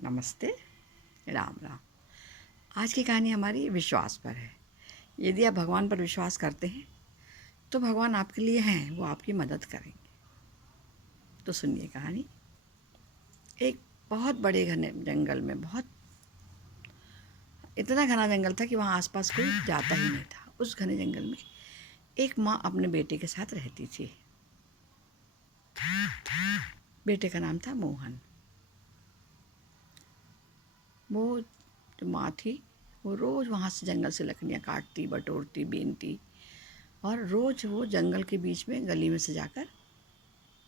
नमस्ते, राम राम। आज की कहानी हमारी विश्वास पर है। यदि आप भगवान पर विश्वास करते हैं तो भगवान आपके लिए हैं, वो आपकी मदद करेंगे। तो सुनिए कहानी। एक बहुत बड़े घने जंगल में इतना घना जंगल था कि वहाँ आसपास कोई जाता ही नहीं था। उस घने जंगल में एक माँ अपने बेटे के साथ रहती थी। बेटे का नाम था मोहन। वो जो माँ थी वो रोज़ वहाँ से जंगल से लकड़ियाँ काटती, बटोरती, बीनती, और रोज़ वो जंगल के बीच में गली में से जाकर,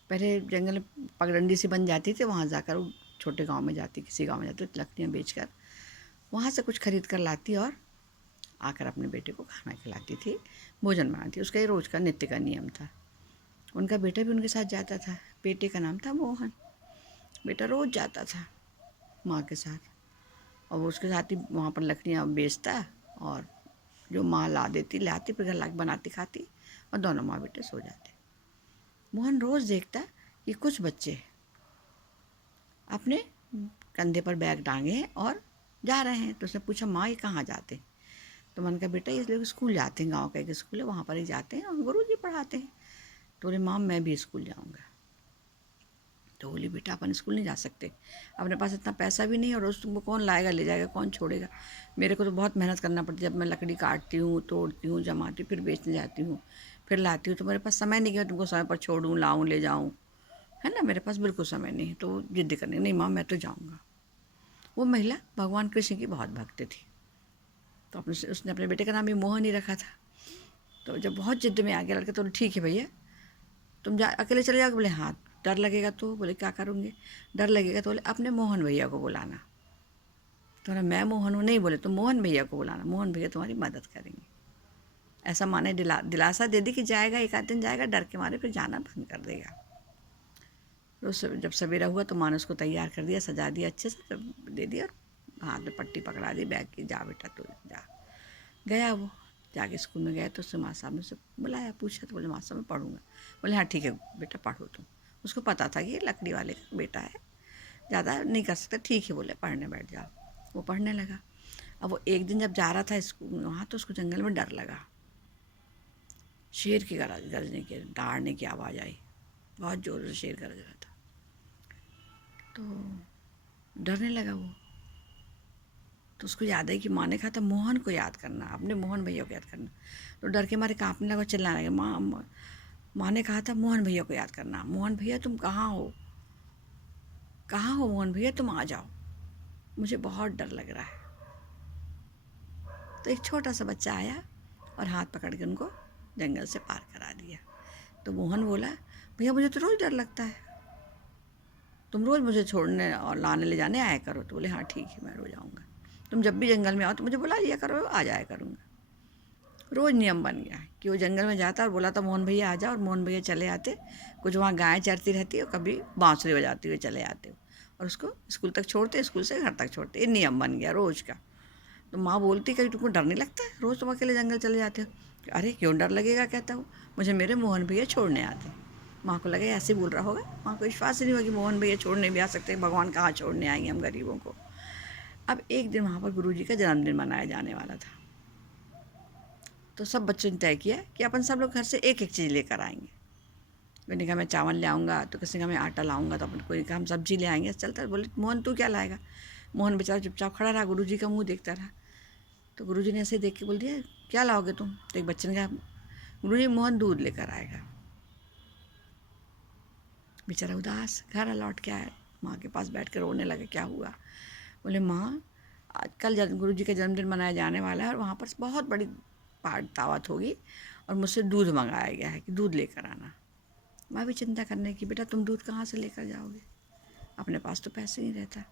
पहले जंगल में पगडंडी सी बन जाती थी, वहाँ जाकर वो छोटे गांव में जाती, किसी गांव में जाती, लकड़ियाँ बेचकर वहाँ से कुछ खरीद कर लाती और आकर अपने बेटे को खाना खिलाती थी, भोजन बनाती। उसका ये रोज़ का नित्य का नियम था। उनका बेटा भी उनके साथ जाता था। बेटे का नाम था मोहन। बेटा रोज़ जाता था माँ के साथ, और वो उसके साथ ही वहाँ पर लकड़ियाँ बेचता, और जो माँ ला देती लाती, फिर घर ला के बनाती खाती, और दोनों माँ बेटे सो जाते। मोहन रोज़ देखता कि कुछ बच्चे अपने कंधे पर बैग टांगे और जा रहे हैं। तो उसने पूछा, माँ ये कहाँ जाते हैं? तो मैंने कहा, बेटा ये लोग स्कूल जाते हैं, गांव का एक स्कूल है, वहाँ पर ही जाते हैं और गुरुजी पढ़ाते हैं। तो बोले, माँ मैं भी स्कूल जाऊँगा। तो बोली, बेटा अपन स्कूल नहीं जा सकते, अपने पास इतना पैसा भी नहीं, और रोज़ तुमको कौन लाएगा, ले जाएगा, कौन छोड़ेगा। मेरे को तो बहुत मेहनत करना पड़ती है। जब मैं लकड़ी काटती हूँ, तोड़ती हूँ, जमाती हूँ, फिर बेचने जाती हूँ, फिर लाती हूँ, तो मेरे पास समय नहीं कि मैं तुमको समय पर छोड़ूँ, लाऊँ, ले जाऊँ, है ना, मेरे पास बिल्कुल समय नहीं है। तो जिद्द करने, नहीं माँ मैं तो जाऊँगा। वो महिला भगवान कृष्ण की बहुत भक्त थी, तो उसने अपने बेटे का नाम भी मोहन ही रखा था। तो जब बहुत जिद्द में आ गया लड़का, तो ठीक है भैया तुम जा अकेले चले जाओगे? बोले हाँ। डर लगेगा तो? बोले क्या करूँगी? डर लगेगा तो बोले अपने मोहन भैया को बुलाना। तो बोला मैं मोहन हूँ? नहीं। बोले तो मोहन भैया को बुलाना, मोहन भैया तुम्हारी मदद करेंगे। ऐसा माने दिलासा दे दी कि जाएगा, एक आध दिन जाएगा, डर के मारे फिर जाना बंद कर देगा। तो जब सवेरा हुआ तो माँ ने उसको तैयार कर दिया, सजा दिया अच्छे से, तब दे दिया और हाथ में पट्टी पकड़ा दी बैग की, जा बेटा तो जा। गया वो, जाके स्कूल में गया तो उससे माँ साहब ने उसे बुलाया, पूछा, तो बोले माँ साहब मैं पढ़ूँगा। बोले हाँ ठीक है बेटा पढ़ो तुम। उसको पता था कि ये लकड़ी वाले का बेटा है, ज़्यादा नहीं कर सकता, ठीक है बोले पढ़ने बैठ जाओ। वो पढ़ने लगा। अब वो एक दिन जब जा रहा था स्कूल वहाँ, तो उसको जंगल में डर लगा। शेर की गरजने की, दहाड़ने की आवाज़ आई, बहुत ज़ोर से शेर गरज रहा था। तो डरने लगा वो। तो उसको याद है कि माँ ने कहा था मोहन को याद करना, अपने मोहन भैया को याद करना। तो डर के मारे काँपने लगा, चिल्लाने लगा, माँ ने कहा था मोहन भैया को याद करना। मोहन भैया तुम कहाँ हो, कहाँ हो मोहन भैया, तुम आ जाओ, मुझे बहुत डर लग रहा है। तो एक छोटा सा बच्चा आया और हाथ पकड़ के उनको जंगल से पार करा दिया। तो मोहन बोला, भैया मुझे तो रोज़ डर लगता है, तुम रोज़ मुझे छोड़ने और लाने ले जाने आया करो। तो बोले हाँ ठीक है मैं रोज़ आऊँगा, तुम जब भी जंगल में आओ तो मुझे बुला लिया करो, आ जाया करूँगा। रोज़ नियम बन गया कि वो जंगल में जाता और बोला था मोहन भैया आ जाओ, और मोहन भैया चले आते। कुछ वहाँ गायें चरती रहती और कभी बाँसुरी बजाते हुए चले आते, और उसको स्कूल तक छोड़ते, स्कूल से घर तक छोड़ते। ये नियम बन गया रोज़ का। तो माँ बोलती, कभी तुमको डर नहीं लगता है, रोज़ तुम अकेले जंगल चले जाते हो? अरे क्यों डर लगेगा, कहता हूँ मुझे मेरे मोहन भैया छोड़ने आते। माँ को लगा ऐसे बोल रहा होगा, माँ को विश्वास ही नहीं हुआ कि मोहन भैया छोड़ने भी आ सकते हैं, भगवान कहाँ छोड़ने आएंगे हम गरीबों को। अब एक दिन वहाँ पर गुरुजी का जन्मदिन मनाया जाने वाला था। तो सब बच्चों ने तय किया कि अपन सब लोग घर से एक एक चीज़ लेकर आएंगे। कोई ने कहा मैं चावल ले आऊँगा, तो किसी ने कहा मैं आटा लाऊंगा, तो अपन कोई ने कहा हम सब्जी ले आएंगे। चलता बोले मोहन तू क्या लाएगा? मोहन बेचारा चुपचाप खड़ा रहा, गुरुजी का मुँह देखता रहा। तो गुरुजी ने ऐसे देख के बोल दिया, क्या लाओगे तुम? तो एक बच्चे ने कहा, गुरुजी मोहन दूध लेकर आएगा। बेचारा उदास घर लौट के आया, माँ के पास बैठ कर रोने लगे, क्या हुआ? बोले माँ आज कल गुरुजी का जन्मदिन मनाया जाने वाला है, और वहाँ पर बहुत बड़ी दावत होगी, और मुझसे दूध मंगाया गया है कि दूध लेकर आना। माँ भी चिंता करने की, बेटा तुम दूध कहाँ से लेकर जाओगे, अपने पास तो पैसे नहीं रहता।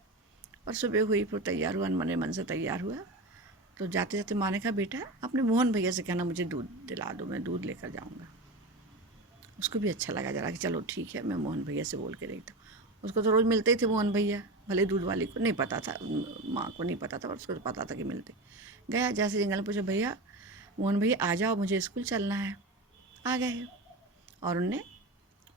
और सुबह हुई, फिर तैयार हुआ, मने मन से तैयार हुआ। तो जाते जाते माँ ने कहा, बेटा अपने मोहन भैया से कहना मुझे दूध दिला दो, मैं दूध लेकर जाऊँगा। उसको भी अच्छा लगा जरा कि चलो ठीक है मैं मोहन भैया से बोल के देखता हूँ। उसको तो रोज़ मिलते ही थे मोहन भैया, भले दूध वाली को नहीं पता था, माँ को नहीं पता था, पर उसको तो पता था कि मिलते। गया जैसे जंगल में, पूछा भैया मोहन भैया आ जाओ मुझे स्कूल चलना है। आ गए, और उनने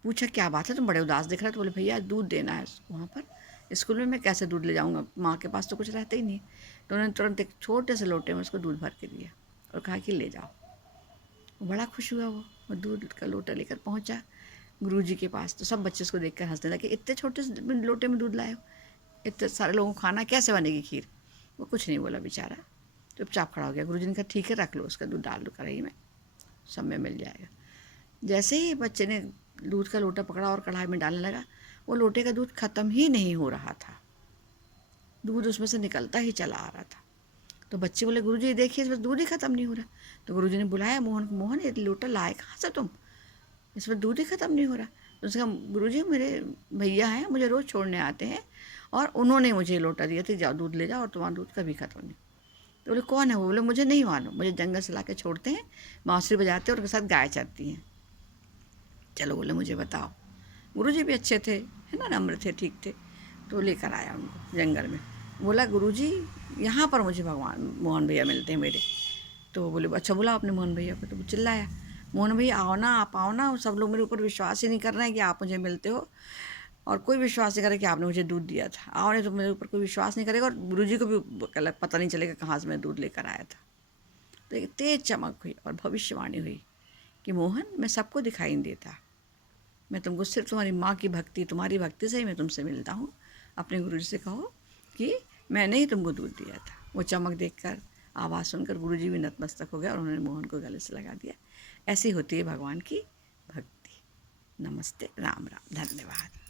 पूछा क्या बात है, तुम बड़े उदास दिख रहे? तो बोले भैया दूध देना है वहाँ पर स्कूल में मैं कैसे दूध ले जाऊँगा, माँ के पास तो कुछ रहता ही नहीं। तो उन्होंने तुरंत एक छोटे से लोटे में उसको दूध भर के दिया और कहा कि ले जाओ। वो बड़ा खुश हुआ, वो दूध का लोटा लेकर पहुंचा गुरुजी के पास। तो सब बच्चे उसको देखकर हंसने लगे, इतने छोटे से लोटे में दूध लाए हो, इतने सारे लोगों को खाना, कैसे बनेगी खीर। वो कुछ नहीं बोला बेचारा, चुपचाप खड़ा हो गया। गुरुजी ने कहा ठीक है रख लो, उसका दूध डाल दो कढ़ाई में, सब में मिल जाएगा। जैसे ही बच्चे ने दूध का लोटा पकड़ा और कढ़ाई में डालने लगा, वो लोटे का दूध ख़त्म ही नहीं हो रहा था, दूध उसमें से निकलता ही चला आ रहा था। तो बच्चे बोले गुरुजी देखिए इसमें दूध ही ख़त्म नहीं हो रहा। तो गुरुजी ने बुलाया मोहन को, मोहन ये लोटा लाए कहाँ से तुम, इसमें दूध ही ख़त्म नहीं हो रहा। तो उसने कहा गुरुजी मेरे भैया हैं, मुझे रोज़ छोड़ने आते हैं और उन्होंने मुझे लोटा दिया था, जाओ दूध ले जाओ और तुम्हारा दूध कभी ख़त्म नहीं। तो बोले कौन है वो, बोले मुझे नहीं मालूम, मुझे जंगल से ला के छोड़ते हैं, बाँसुरी बजाते हैं और उनके साथ गाय चरती हैं। चलो बोले मुझे बताओ। गुरुजी भी अच्छे थे, है ना, नम्र थे, ठीक थे। तो लेकर आया उनको जंगल में, बोला गुरुजी यहाँ पर मुझे भगवान मोहन भैया मिलते हैं मेरे। तो बोले अच्छा बुलाओ अपने मोहन भैया को। तो वो चिल्लाया मोहन भैया आओ ना, आप आओ ना, सब लोग मेरे ऊपर विश्वास ही नहीं कर रहे हैं कि आप मुझे मिलते हो, और कोई विश्वास नहीं करे कि आपने मुझे दूध दिया था। आओ, नहीं तो मेरे ऊपर कोई विश्वास नहीं करेगा और गुरुजी को भी पता नहीं चलेगा कहाँ से मैं दूध लेकर आया था। तो एक तेज चमक हुई और भविष्यवाणी हुई कि मोहन मैं सबको दिखाई नहीं देता, मैं तुमको सिर्फ तुम्हारी माँ की भक्ति, तुम्हारी भक्ति से ही मैं तुमसे मिलता हूँ। अपने गुरुजी से कहो कि मैंने ही तुमको दूध दिया था। वो चमक देखकर, आवाज़ सुनकर गुरुजी भी नतमस्तक हो गया और उन्होंने मोहन को गले से लगा दिया। ऐसी होती है भगवान की भक्ति। नमस्ते, राम राम, धन्यवाद।